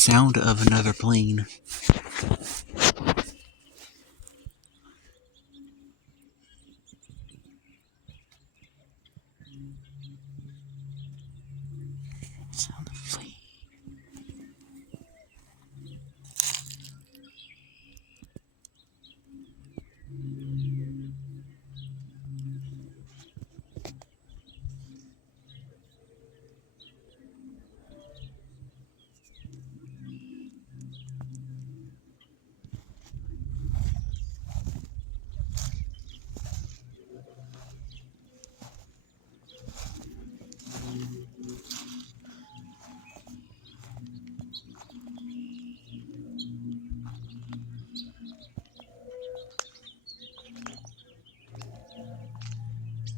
sound of another plane. Sound of plane.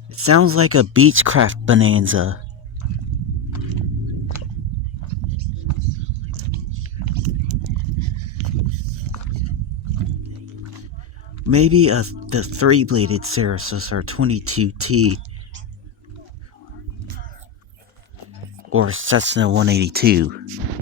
It sounds like a Beechcraft bonanza. Maybe the three-bladed Sarasota 22T or Cessna 182.